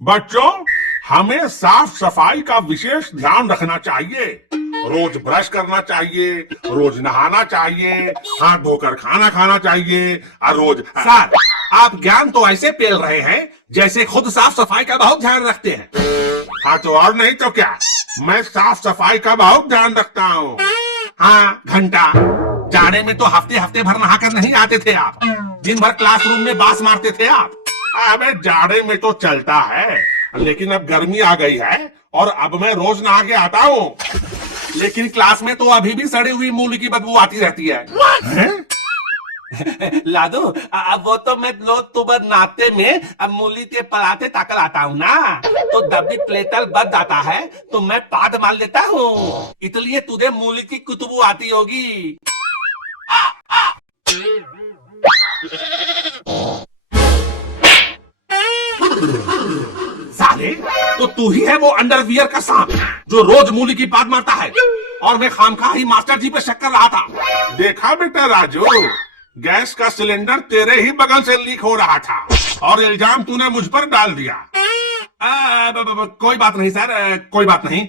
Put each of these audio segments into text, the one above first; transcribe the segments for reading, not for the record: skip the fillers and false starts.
बच्चों, हमें साफ सफाई का विशेष ध्यान रखना चाहिए। रोज ब्रश करना चाहिए, रोज नहाना चाहिए, हाथ धोकर खाना खाना चाहिए और रोज सर, आप ज्ञान तो ऐसे पेल रहे हैं जैसे खुद साफ सफाई का बहुत ध्यान रखते हैं। हाँ तो और नहीं तो क्या, मैं साफ सफाई का बहुत ध्यान रखता हूँ। हाँ, घंटा जाने में तो हफ्ते हफ्ते भर नहाकर नहीं आते थे आप। दिन भर क्लासरूम में बास मारते थे आप। अबे जाड़े में तो चलता है, लेकिन अब गर्मी आ गई है और अब मैं रोज नहा के आता हूँ। लेकिन क्लास में तो अभी भी सड़ी हुई मूली की बदबू आती रहती है। लादू, अब वो तो मैं लो तुम नाते में अब मूली के पराठे ताकल आता हूँ ना, तो दबी प्लेटल बद आता है तो मैं पाद मार लेता हूँ, इसलिए तुझे मूली की कुतबू आती होगी। साले, तो तू ही है वो अंडरवियर का सांप जो रोज मूली की पाद मारता है, और मैं खामखा ही मास्टर जी पे शक कर रहा था। देखा बेटा राजू, गैस का सिलेंडर तेरे ही बगल से लीक हो रहा था और इल्जाम तूने मुझ पर डाल दिया। कोई बात नहीं सर, कोई बात नहीं।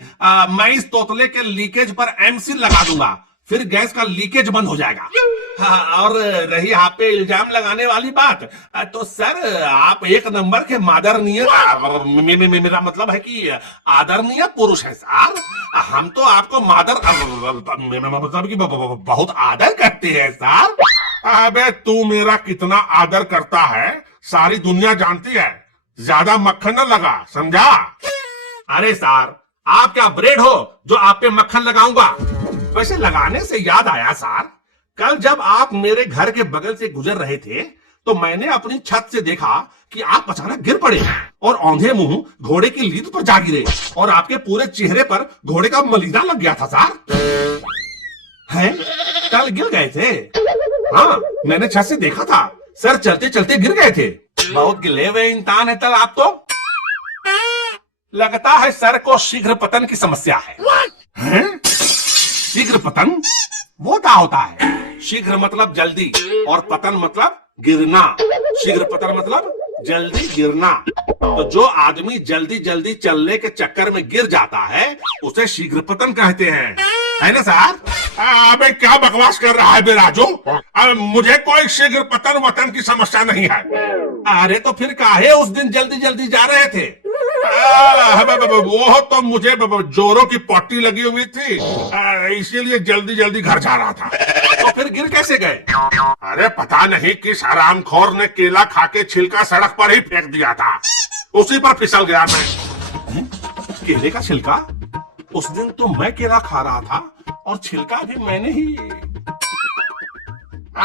मैं इस तोतले के लीकेज पर एमसील लगा दूंगा, फिर गैस का लीकेज बंद हो जाएगा। और रही आप पे इल्जाम लगाने वाली बात, तो सर आप एक नंबर के मादरणीय, मेरा मतलब है कि आदरणीय पुरुष है सर। हम तो आपको मतलब कि बहुत आदर करते हैं सर। अबे तू मेरा कितना आदर करता है सारी दुनिया जानती है, ज्यादा मक्खन न लगा, समझा? अरे सर, आप क्या ब्रेड हो जो आप पे मक्खन लगाऊंगा? वैसे लगाने से याद आया सर, कल जब आप मेरे घर के बगल से गुजर रहे थे तो मैंने अपनी छत से देखा कि आप अचानक गिर पड़े और औंधे मुंह घोड़े की लीद पर जा गिरे और आपके पूरे चेहरे पर घोड़े का मलीदा लग गया था सर। हैं? कल गिर गए थे? हाँ, मैंने छत से देखा था सर, चलते चलते गिर गए थे। बहुत गिले हुए इंसान है तल आप तो। लगता है सर को शीघ्र पतन की समस्या है। हैं? शीघ्र पतन वो क्या होता है? शीघ्र मतलब जल्दी और पतन मतलब गिरना। शीघ्र पतन मतलब जल्दी गिरना। तो जो आदमी जल्दी जल्दी चलने के चक्कर में गिर जाता है उसे शीघ्र पतन कहते हैं, है ना सर? अबे क्या बकवास कर रहा है बे राजू? मुझे कोई शीघ्र पतन वतन की समस्या नहीं है। अरे तो फिर काहे उस दिन जल्दी जल्दी जा रहे थे? वो तो मुझे जोरों की पट्टी लगी हुई थी, इसीलिए जल्दी जल्दी घर जा रहा था। तो फिर गिर कैसे गए? अरे पता नहीं किस हरामखोर ने केला खा के छिलका सड़क पर ही फेंक दिया था, उसी पर फिसल गया मैं। केले का छिलका? उस दिन तो मैं केला खा रहा था और छिलका भी मैंने ही।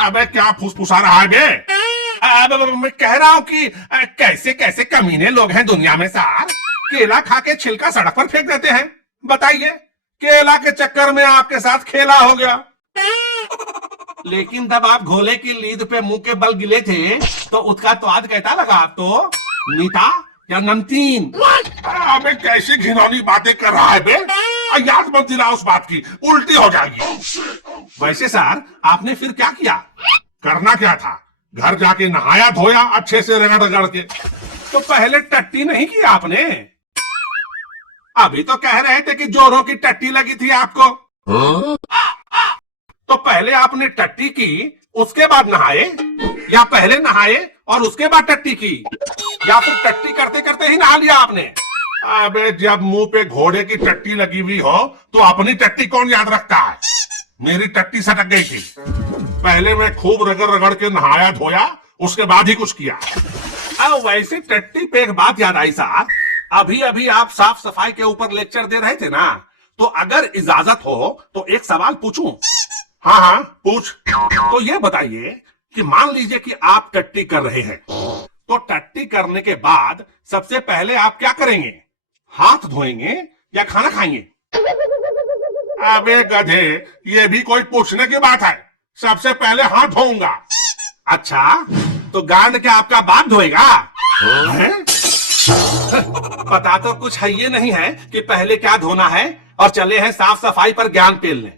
अबे क्या फुसफुसा रहा है बे? मैं कह रहा हूँ कि कैसे कैसे कमीने लोग हैं दुनिया में सर, केला खा के छिलका सड़क पर फेंक देते हैं। बताइए, केला के चक्कर में आपके साथ खेला हो गया। लेकिन जब आप घोले की लीद पे मुंह के बल गिले थे तो उसका स्वाद कैसा लगा आपको? मीठा या नमकीन? अबे कैसी घिनौनी बातें कर रहा है बे? याद मत दिला उस बात की, उल्टी हो जाएगी। वैसे सर, आपने फिर क्या किया? करना क्या था, घर जाके नहाया धोया अच्छे से रगड़ रगड़ के। तो पहले टट्टी नहीं की आपने? अभी तो कह रहे थे कि जोरों की टट्टी लगी थी आपको। तो पहले आपने टट्टी की, उसके बाद नहाए, या पहले नहाए और उसके बाद टट्टी की, या फिर टट्टी करते करते ही नहा लिया आपने? अबे जब मुंह पे घोड़े की टट्टी लगी हुई हो तो अपनी टट्टी कौन याद रखता है? मेरी टट्टी सटक गई थी, पहले मैं खूब रगड़ रगड़ के नहाया धोया, उसके बाद ही कुछ किया। वैसे टट्टी पे एक बात याद आई साहब, अभी अभी आप साफ सफाई के ऊपर लेक्चर दे रहे थे ना, तो अगर इजाजत हो तो एक सवाल पूछूं? हाँ हाँ पूछ। तो ये बताइए कि मान लीजिए कि आप टट्टी कर रहे हैं, तो टट्टी करने के बाद सबसे पहले आप क्या करेंगे? हाथ धोएंगे या खाना खाएंगे? अबे गधे, ये भी कोई पूछने की बात है? सबसे पहले हाथ धोऊंगा। अच्छा, तो गांड क्या आपका बाप धोएगा? पता तो कुछ है ये नहीं है कि पहले क्या धोना है, और चले हैं साफ सफाई पर ज्ञान पेलने।